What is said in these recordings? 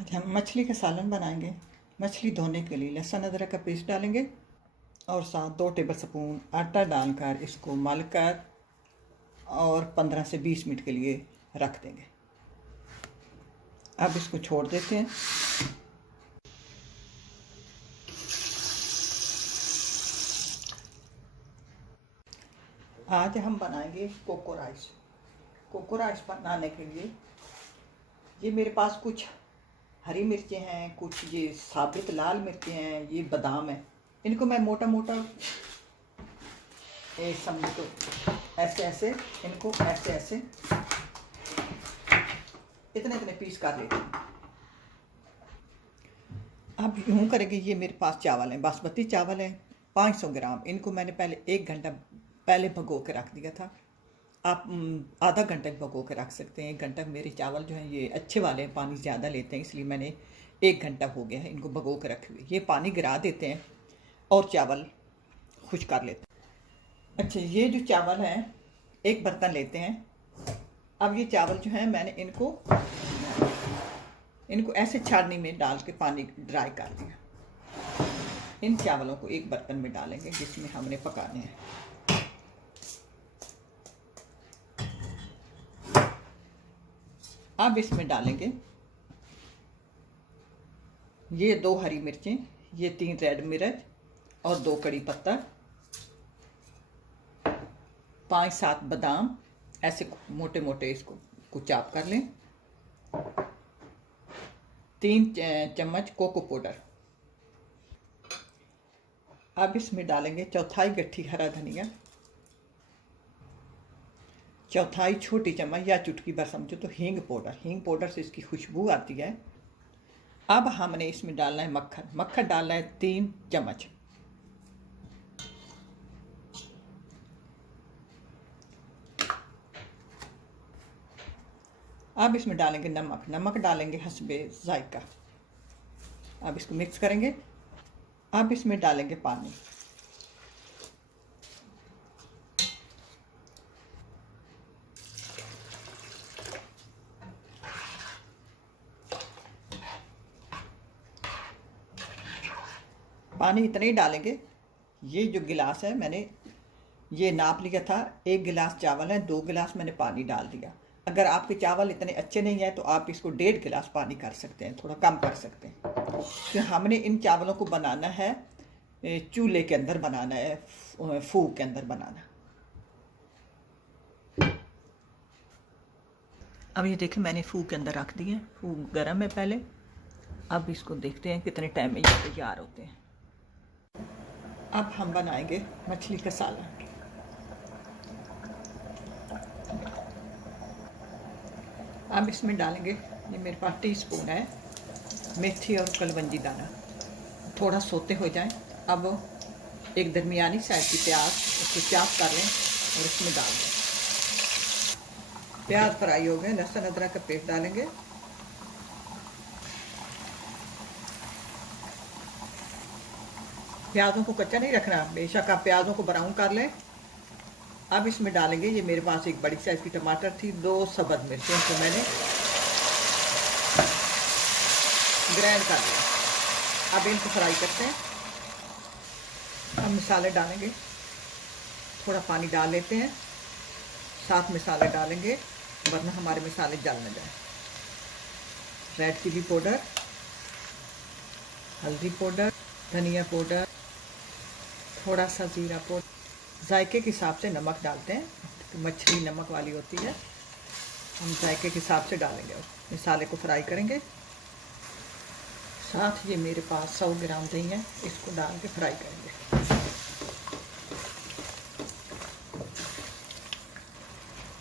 आज हम मछली का सालन बनाएंगे। मछली धोने के लिए लहसुन अदरक का पेस्ट डालेंगे और साथ 2 टेबल स्पून आटा डालकर इसको मलकर और 15 से 20 मिनट के लिए रख देंगे। अब इसको छोड़ देते हैं। आज हम बनाएंगे कोको राइस। कोको राइस बनाने के लिए ये मेरे पास कुछ हरी मिर्चें हैं, कुछ ये साबित लाल मिर्चें हैं, ये बादाम है। इनको मैं मोटा मोटा समझो तो ऐसे ऐसे इनको ऐसे ऐसे इतने इतने पीस कर लेते हैं। अब यूँ करेंगे। ये मेरे पास चावल हैं, बासमती चावल हैं 500 ग्राम। इनको मैंने पहले 1 घंटा पहले भगो के रख दिया था। आप आधा घंटा भगो के रख सकते हैं। 1 घंटा मेरे चावल जो हैं ये अच्छे वाले हैं, पानी ज़्यादा लेते हैं, इसलिए मैंने 1 घंटा हो गया है इनको भगो के रखे हुए। ये पानी गिरा देते हैं और चावल खुश कर लेते हैं। अच्छा, ये जो चावल हैं एक बर्तन लेते हैं। अब ये चावल जो हैं मैंने इनको ऐसे छाननी में डाल के पानी ड्राई कर दिया। इन चावलों को एक बर्तन में डालेंगे जिसमें हमने पकाने हैं। अब इसमें डालेंगे ये 2 हरी मिर्चें, ये 3 रेड मिर्च और 2 कड़ी पत्ता, 5-7 बादाम ऐसे मोटे मोटे इसको चाप कर लें। 3 चम्मच कोको पाउडर। अब इसमें डालेंगे 1/4 गट्ठी हरा धनिया, 1/4 छोटी चम्मच या चुटकी भर समझो तो हींग पाउडर। हींग पाउडर से इसकी खुशबू आती है। अब हमने इसमें डालना है मक्खन। मक्खन डालना है 3 चम्मच। अब इसमें डालेंगे नमक। नमक डालेंगे हस्बे जायका। अब इसको मिक्स करेंगे। अब इसमें डालेंगे पानी। पानी इतना ही डालेंगे। ये जो गिलास है मैंने ये नाप लिया था, 1 गिलास चावल है, 2 गिलास मैंने पानी डाल दिया। अगर आपके चावल इतने अच्छे नहीं है तो आप इसको 1.5 गिलास पानी कर सकते हैं, थोड़ा कम कर सकते हैं। तो हमने इन चावलों को बनाना है चूल्हे के अंदर बनाना है, फूक के अंदर बनाना। अब ये देखें मैंने फूक के अंदर रख दिए। फूक गर्म है पहले। अब इसको देखते हैं कितने टाइम में ये तैयार होते हैं। अब हम बनाएंगे मछली का सालन। अब इसमें डालेंगे, ये मेरे पास टीस्पून है मेथी और कलवंजी दाना। थोड़ा सोते हो जाए। अब एक दरमियानी साइज की प्याज उसको चाप कर लें और इसमें डाल दें। प्याज फ्राई हो गए। लहसुन अदरक का पेस्ट डालेंगे। प्याज़ों को कच्चा नहीं रखना, बेशक आप प्याज़ों को ब्राउन कर लें। अब इसमें डालेंगे, ये मेरे पास एक बड़ी साइज़ की टमाटर थी, 2 सब्ज़ मिर्चें को मैंने ग्राइंड कर लिया। अब इनको फ्राई करते हैं। अब मसाले डालेंगे। थोड़ा पानी डाल लेते हैं, साथ मसाले डालेंगे वरना हमारे मसाले जल न जाए। रेड चिली पाउडर, हल्दी पाउडर, धनिया पाउडर, थोड़ा सा जीरा पाउडर। जायके के हिसाब से नमक डालते हैं, तो मछली नमक वाली होती है। हम जायके के हिसाब से डालेंगे और मसाले को फ्राई करेंगे। साथ ये मेरे पास 100 ग्राम दही है, इसको डाल के फ्राई करेंगे।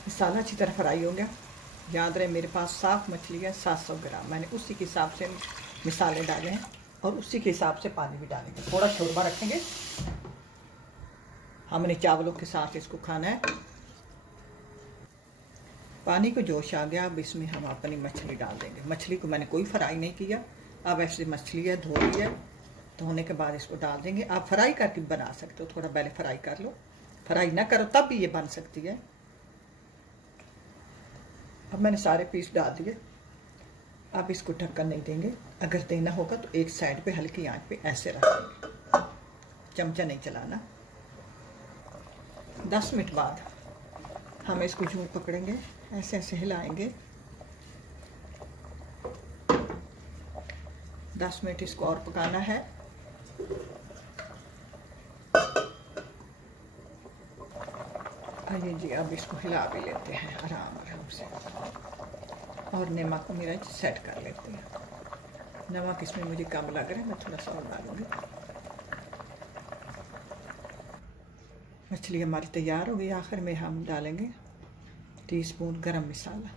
मसाला अच्छी तरह फ्राई हो गया। याद रहे मेरे पास साफ मछली है 700 ग्राम। मैंने उसी के हिसाब से मसाले डाले हैं और उसी के हिसाब से पानी भी डालेंगे। थोड़ा शोरबा रखेंगे। हमने चावलों के साथ इसको खाना है। पानी को जोश आ गया। अब इसमें हम अपनी मछली डाल देंगे। मछली को मैंने कोई फ्राई नहीं किया। अब ऐसे मछली है, धो ली है। धोने के बाद इसको डाल देंगे। आप फ्राई करके बना सकते हो, थोड़ा पहले फ्राई कर लो। फ्राई ना करो तब भी ये बन सकती है। अब मैंने सारे पीस डाल दिए। अब इसको ढक्कन नहीं देंगे, अगर देना होगा तो एक साइड पे हल्की आंच पे ऐसे रख देंगे, चमचा नहीं चलाना। 10 मिनट बाद हम इसको यूँ पकड़ेंगे, ऐसे ऐसे हिलाएंगे। 10 मिनट इसको और पकाना है। आइए जी, अब इसको हिला भी लेते हैं आराम आराम से, और नमक मिर्च सेट कर लेते हैं। नमक इसमें मुझे कम लग रहा है, मैं थोड़ा सा और डालूंगी। मछली हमारी तैयार हो गई। आखिर में हम डालेंगे टीस्पून गरम मसाला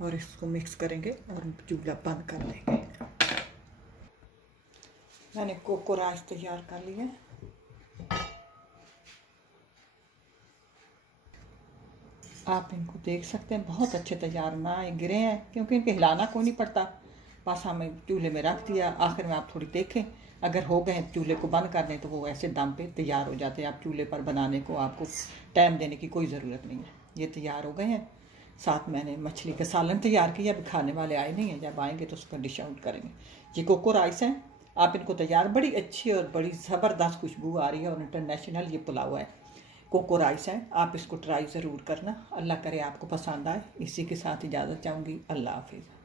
और इसको मिक्स करेंगे और चूल्हा बंद कर देंगे। मैंने कोको राइस तैयार कर लिया है। आप इनको देख सकते हैं, बहुत अच्छे तैयार ना गिरे हैं, क्योंकि इनको हिलाना कोई नहीं पड़ता, बस हमें चूल्हे में रख दिया। आखिर में आप थोड़ी देखें, अगर हो गए चूल्हे को बंद कर दें तो वो ऐसे दम पे तैयार हो जाते हैं। आप चूल्हे पर बनाने को आपको टाइम देने की कोई ज़रूरत नहीं है। ये तैयार हो गए हैं। साथ मैंने मछली का सालन तैयार किया। अभी खाने वाले आए नहीं हैं, जब आएंगे तो उसका डिश आउट करेंगे। ये कोको राइस है, आप इनको तैयार, बड़ी अच्छी और बड़ी ज़बरदस्त खुशबू आ रही है, और इंटरनेशनल ये पुलाव है, कोको राइस है। आप इसको ट्राई ज़रूर करना। अल्लाह करे आपको पसंद आए। इसी के साथ इजाज़त चाहूँगी। अल्लाह हाफिज़।